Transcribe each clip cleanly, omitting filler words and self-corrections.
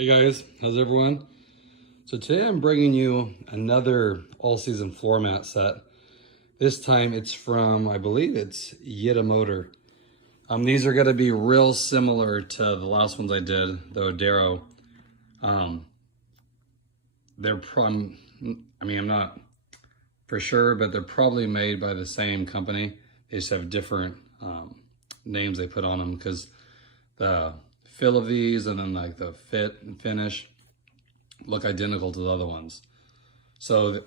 Hey guys, how's everyone? So today I'm bringing you another all-season floor mat set. This time it's from, I believe it's Yitamotor. These are gonna be real similar to the last ones I did, the Odero. I'm not for sure, but they're probably made by the same company. They just have different names they put on them because the feel of these and then like the fit and finish look identical to the other ones. So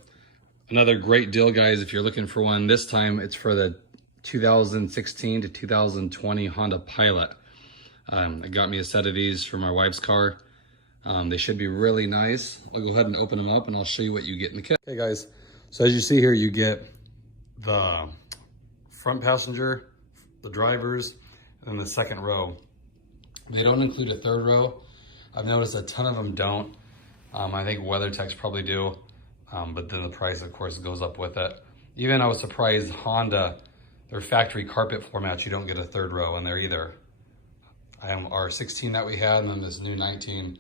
another great deal, guys, if you're looking for one. This time it's for the 2016 to 2020 Honda Pilot. I got me a set of these for my wife's car. They should be really nice. I'll go ahead and open them up and I'll show you what you get in the kit. Okay guys, so as you see here, you get the front passenger, the drivers, and the second row. They don't include a third row. I've noticed a ton of them don't. I think WeatherTechs probably do, but then the price, of course, goes up with it. Even I was surprised Honda, their factory carpet floor mats, you don't get a third row in there either. Our 16 that we had, and then this new 19,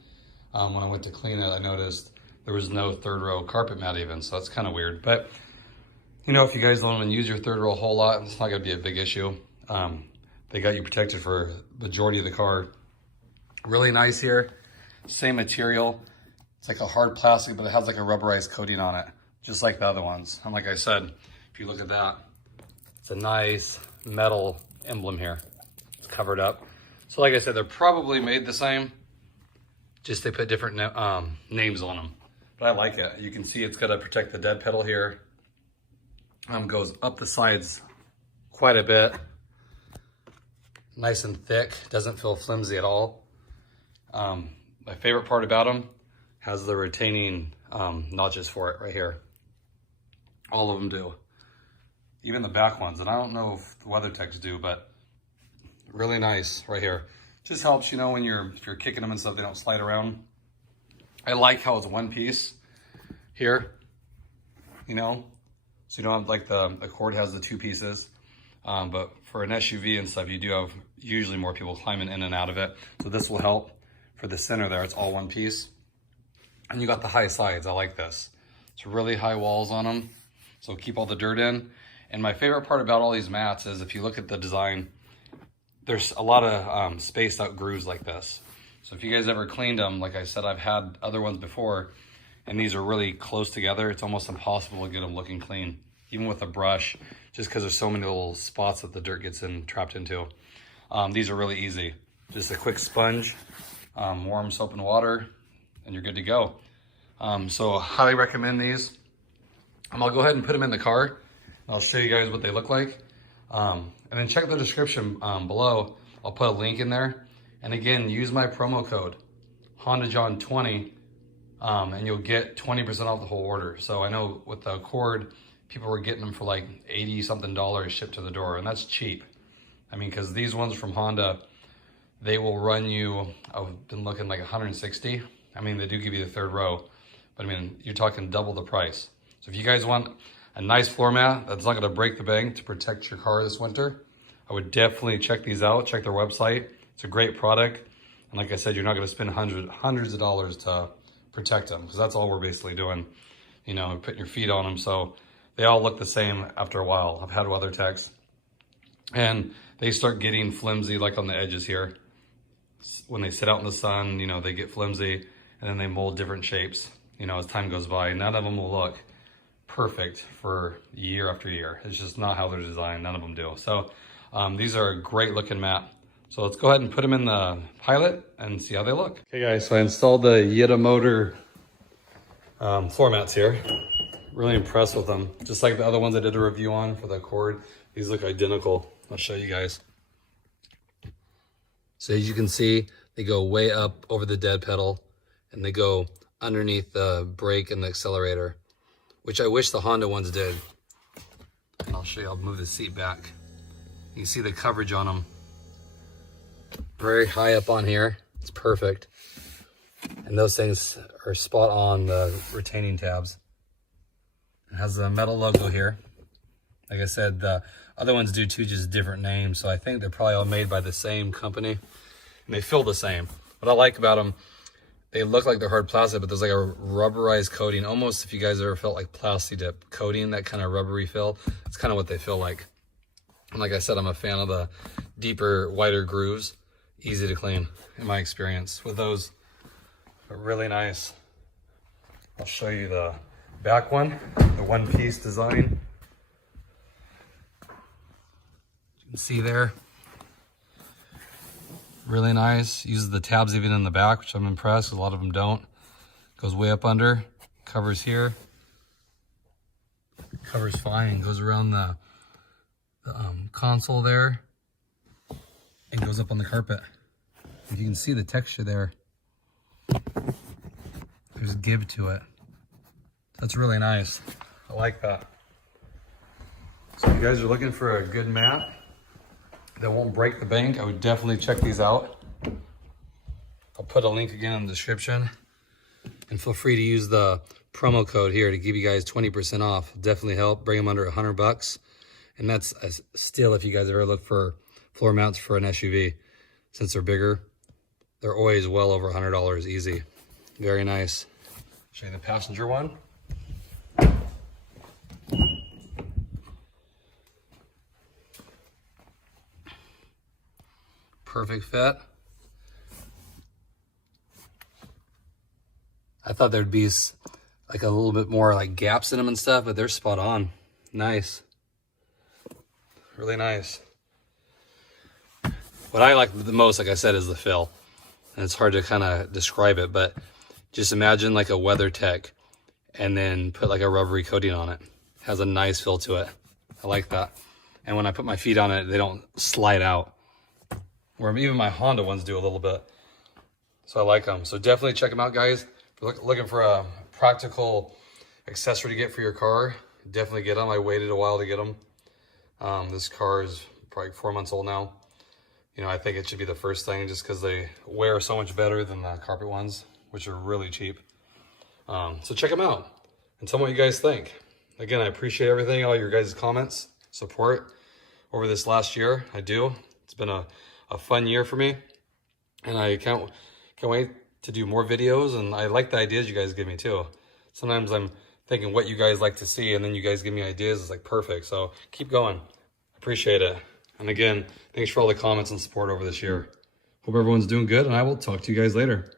when I went to clean it, I noticed there was no third row carpet mat even, so it's kind of weird. But, you know, if you guys don't even use your third row a whole lot, it's not gonna be a big issue. They got you protected for the majority of the car. Really nice here, same material. It's like a hard plastic, but it has like a rubberized coating on it, just like the other ones. And like I said, if you look at that, it's a nice metal emblem here. It's covered up. So like I said, they're probably made the same, just they put different names on them. But I like it. You can see it's got to protect the dead pedal here. Goes up the sides quite a bit. Nice and thick, doesn't feel flimsy at all. My favorite part about them has the retaining notches for it right here. All of them do. Even the back ones, and I don't know if the WeatherTechs do, but really nice right here. Just helps, you know, when if you're kicking them and stuff, they don't slide around. I like how it's one piece here, you know, so you don't have like the cord has the two pieces. But for an SUV and stuff, you do have usually more people climbing in and out of it. So this will help. For the center there, it's all one piece. And you got the high sides, I like this. It's really high walls on them, so keep all the dirt in. And my favorite part about all these mats is if you look at the design, there's a lot of spaced out grooves like this. So if you guys ever cleaned them, like I said, I've had other ones before, and these are really close together. It's almost impossible to get them looking clean, even with a brush, just because there's so many little spots that the dirt gets trapped into. These are really easy. Just a quick sponge, warm soap and water, and you're good to go. So highly recommend these. I'll go ahead and put them in the car. I'll show you guys what they look like. And then check the description below. I'll put a link in there. And again, use my promo code, HondaJohn20, and you'll get 20% off the whole order. So I know with the cord, people were getting them for like $80-something shipped to the door, and that's cheap. I mean, because these ones from Honda, they will run you, I've been looking like 160. I mean, they do give you the third row, but I mean, you're talking double the price. So if you guys want a nice floor mat that's not gonna break the bank to protect your car this winter, I would definitely check these out, check their website. It's a great product. And like I said, you're not gonna spend hundreds of dollars to protect them, because that's all we're basically doing, you know, putting your feet on them. So they all look the same after a while. I've had WeatherTechs, and they start getting flimsy like on the edges here. When they sit out in the sun, you know, they get flimsy, and then they mold different shapes, you know, as time goes by. None of them will look perfect for year after year. It's just not how they're designed. None of them do. So these are a great looking mat. So let's go ahead and put them in the Pilot and see how they look. Okay guys, so I installed the Yitamotor floor mats here. Really impressed with them. Just like the other ones I did a review on for the cord. These look identical. I'll show you guys. So as you can see, they go way up over the dead pedal, and they go underneath the brake and the accelerator, which I wish the Honda ones did. And I'll show you, I'll move the seat back. You can see the coverage on them. Very high up on here, it's perfect. And those things are spot on the retaining tabs. It has the metal logo here. Like I said, the other ones do too, just different names. So I think they're probably all made by the same company, and they feel the same. What I like about them, They look like they're hard plastic, but there's like a rubberized coating. Almost if you guys ever felt like Plasti Dip coating, that kind of rubbery feel. It's kind of what they feel like. And like I said, I'm a fan of the deeper, wider grooves. Easy to clean in my experience with those. But really nice. I'll show you the back one, the one-piece design. You can see there. Really nice. Uses the tabs even in the back, which I'm impressed. A lot of them don't. Goes way up under. Covers here. Covers fine. Goes around the console there. And goes up on the carpet. You can see the texture there. There's give to it. That's really nice. I like that. So if you guys are looking for a good mat that won't break the bank, I would definitely check these out. I'll put a link again in the description. And feel free to use the promo code here to give you guys 20% off. It'll definitely help. Bring them under $100. And that's still, if you guys ever look for floor mounts for an SUV, since they're bigger, they're always well over $100 easy. Very nice. Show you the passenger one. Perfect fit. I thought there'd be like a little bit more like gaps in them and stuff, but they're spot on. Nice. Really nice. What I like the most, like I said, is the fill. And it's hard to kind of describe it, but just imagine like a WeatherTech and then put like a rubbery coating on it. Has a nice feel to it. I like that. And when I put my feet on it, they don't slide out. Where even my Honda ones do a little bit. So I like them. So definitely check them out, guys. If you're looking for a practical accessory to get for your car, definitely get them. I waited a while to get them. This car is probably 4 months old now. You know, I think it should be the first thing just because they wear so much better than the carpet ones, which are really cheap. So check them out and tell me what you guys think. Again, I appreciate everything, all your guys' comments, support over this last year. I do. It's been a fun year for me, and I can't wait to do more videos. And I like the ideas you guys give me too. Sometimes I'm thinking what you guys like to see, and then you guys give me ideas. It's like perfect. So keep going. Appreciate it. And again, thanks for all the comments and support over this year. Hope everyone's doing good, and I will talk to you guys later.